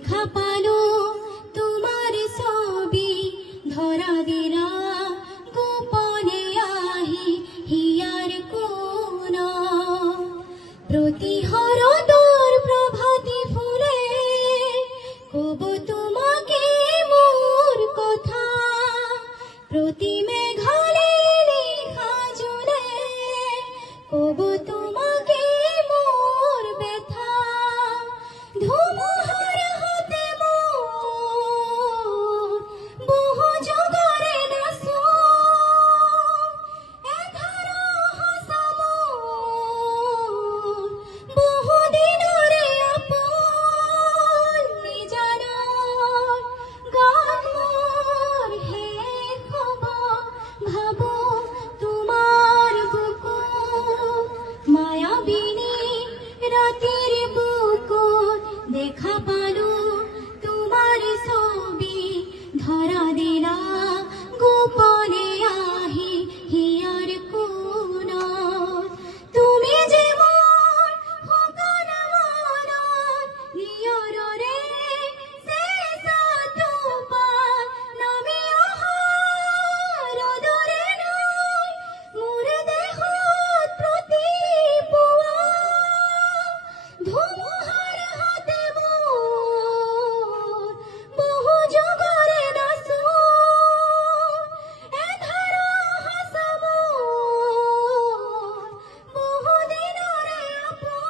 দেখা পালো তোমার ছবি ধরা দিলা গোপনে আহি হিয়ার কোন প্রতিহর তোর প্রভাতি ফুলে কব তোমাকে মোর কথা প্রতি মেঘালে লেখা জলে কব তোমাকে মোর ব্যথা ধুমুহার হাতে মোর বহু জগরে নাসো এধার হাসা মোর বহু দিনরে আপন নিজানার গান মোর হে খবর ভাবো তোমার বুকু মায়াবিনী রাতের